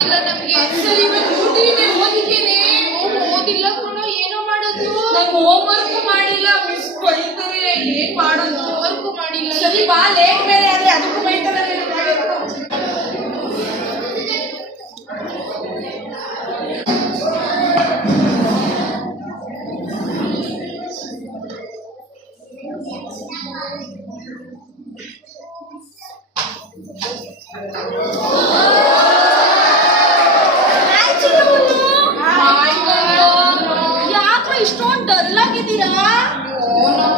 ನಮ್ಗೆ ಸರಿ ಇವತ್ತು ಡ್ಯೂಟಿಗೆ ಓದಿದ್ದೇನೆ. ಓದಿಲ್ಲ ಕಣ, ಏನೋ ಮಾಡೋದು. ನಾನು ಹೋಮ್ ವರ್ಕ್ ಮಾಡಿಲ್ಲ, ಮಿಸ್ ಬೈತಾರೆ. ಏನ್ ಮಾಡೋದು, ಹೋಮ್ ವರ್ಕ್ ಮಾಡಿಲ್ಲ. ಸರಿ ಬಾ, ಲೇಟ್ ಬೇರೆ ಆದ್ರೆ ಅದಕ್ಕೂ ಬೈತಾರೆ. ಇಷ್ಟೊಂದು ಡಲ್ ಆಗಿದ್ದೀರಾ?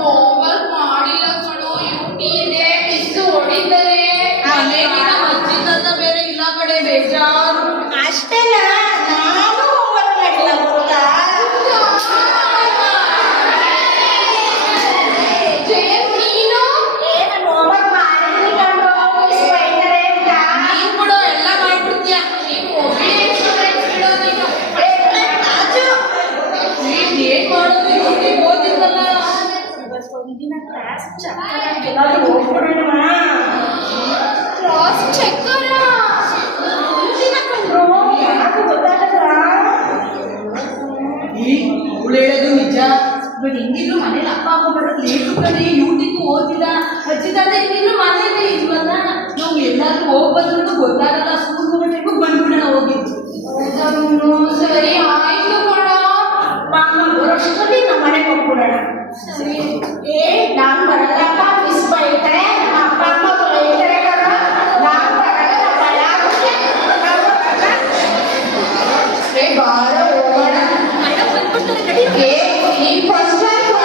ಹೋಮ್ ವರ್ಕ್ ಮಾಡಿಲ್ಲ ಕಣೋ, ಡ್ಯೂಟಿ ಇದೆ, ಮಿಸ್ ಹೊಡಿತಾರೆ. ಮನೆಗೆ ನಮ್ಮ ಅಜ್ಜಿ ತಾತ ಬೇರೆ ಇಲ್ಲ ಕಡೆ, ಬೇಜಾರು. ಅಷ್ಟೇನಾ? ನಾನು ಹೋಮ್ ವರ್ಕ್ ಮಾಡಿಲ್ಲ ಗೊತ್ತಾ? ನೀನು ನಾನು ಹೋಮ್ ವರ್ಕ್ ಮಾಡಿದ್ದೀನಿ ಕಣೋ, ಮಿಸ್ ಬೈತಾರೆ ಅಂತ. ನೀನ್ ಬಿಡು, ಎಲ್ಲ ಮಾಡ್ಬಿಡ್ತೀಯ. ನೀನು ಏನ್ ಮಾಡೋದು, ಡ್ಯೂಟಿ ಓದಿದ್ದಲ್ಲ. ಒಂದಿನ ಕ್ಲಾಸ್ ಎಲ್ಲಾದ್ರೂ ಹೋಗ್ಬಿಡೋಣ. ಕ್ಲಾಸ್ ಚೆಕ್ಕರ ಒಂದಿನ ಕಂಡ್ರು ಯಾಕೆ ಗೊತ್ತಾಗಲ್ಲ. ಅವಳು ಹೇಳೋದು ನಿಜ. ಬಟ್ ಹೆಂಗಿದ್ರು ಮನೇಲಿ ಅಪ್ಪ ಅಮ್ಮ ಬರೋದು ಲೇಟು ಕಡೆ, ಡ್ಯೂಟಿಗೂ ಓದಿಲ್ಲ. ಅಜ್ಜಿ ತಾತ ಹೆಂಗಿದ್ರು ಮನೇಲಿ ಇಲ್ವಲ್ಲ, ನಾವು ಎಲ್ಲಾದ್ರೂ ಹೋಗಿ ಬಂದ್ರು ಗೊತ್ತಾಗಲ್ಲ. ಸ್ಕೂಲ್ ಹೋಗ್ಬೇಕು ಬಂದ್ಬಿಡೋಣ ಹೋಗಿದ್ದು. ಸರಿ ಆಯ್ತು ಕಣ. ಅಮ್ಮ ಬರೋಷ್ಟರಲ್ಲಿ ನಮ್ಮ ಮನೆಗೆ ಹೋಗ್ಬಿಡೋಣ. ನಾನು ಬರಲ್ಲಪ್ಪ, ಮಿಸ್ ಬೈತಾರೆ, ನಮ್ಮ ಅಪ್ಪ ಅಮ್ಮ ಬೈತಾರೆ ಕಣ. ನಾನು ಬರಲ್ಲ, ಭಯ ಆಗುತ್ತೆ. ಬಾರ ಹೋಗೋಣ. ಈ ಫಸ್ಟ್ ಟೈಮ್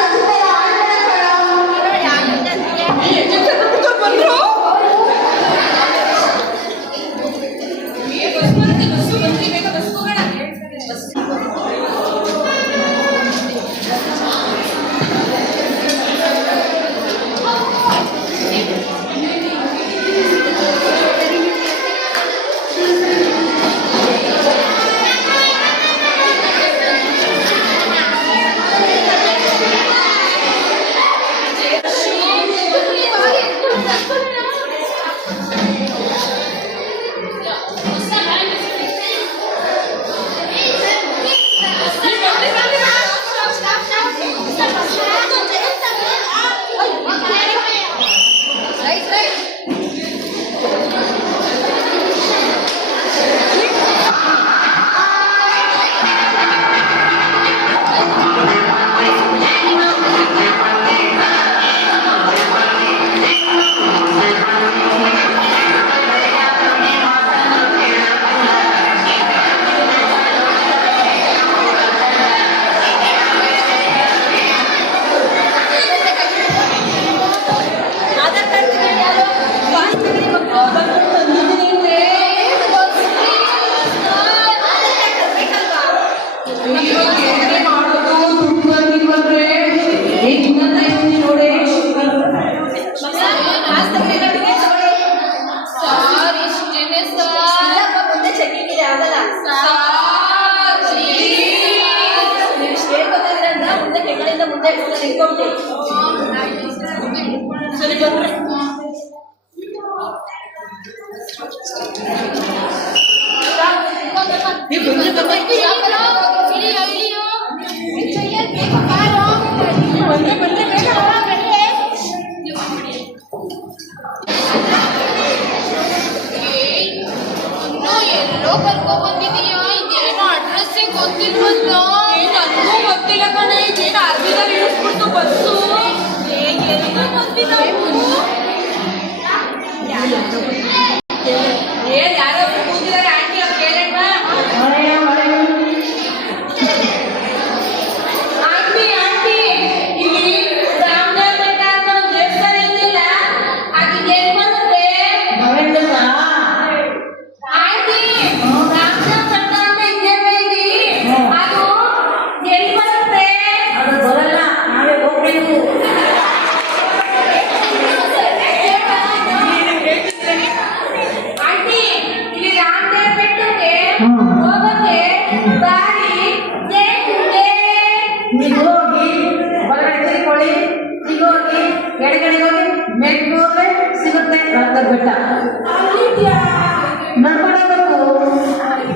ಸರಿ ಬಂದ್ರೆ ಎಲ್ಲೋ ಕರ್ಕೊ ಬಂದಿದೀಯಾ? ಇದೇನೋ ಅಡ್ರೆಸ್ಸೇ ಗೊತ್ತಿಲ್ವಲ್ಲ. ನನಗೂ ಗೊತ್ತಿಲ್ಲ ಕಣೆ, ಇದೇನು ಅರ್ಬಿದಲ್ಲಿ ಇಳಿಸ್ಬಿಟ್ಟು ಬಸ್ಸು. ಯಾರೋ ಕೂತಿದ್ದಾರೆ ಆಂಟಿ, ಅವ್ರು ಕೇಳಣ್ಣ. ಆಂಟಿ ಆಂಟಿ, ಇಲ್ಲಿ ರಾಮದೇವ್ ಬೆಟ್ಟ ಅಂತ ಒಂದು ದೇವಸ್ಥಾನ ಇದೆಯಲ್ಲ, ಅದಕ್ಕೆ ಎಲ್ಲಿ ಬಂದ್ರೆ ಆಂಟಿ ರಾಮದೇವ್ ಬೆಟ್ಟ ಅಂತ ಇದೆಯಲ್ಲ ಇಲ್ಲಿ, ಅದು ಎಲ್ಲಿ ಬರುತ್ತೆ? ಅದು ಬರಲ್ಲ, ನಾವೇ ಹೋಗ್ಬೇಕು. ಆಂಟಿ, ಇಲ್ಲಿ ರಾಮದೇವ್ ಬೆಟ್ಟಕ್ಕೆ ಹೋಗೋಕೆ ದಾರಿ ಹೇಗಿದೆ? ನೀವು ಹೋಗಿ ಹೊರಗಡೆ ತಿರ್ಕೊಳ್ಳಿ, ಈಗ ಹೋಗಿ ಎಡಗಡೆ ಹೋಗಿ ಮೆಟ್ಲು ಹೋದ್ರೆ ಸಿಗುತ್ತೆ ರಾಮದೇವ್ ಬೆಟ್ಟ. ನಡ್ಕೊಂಡು ಹೋಗ್ಬೇಕು.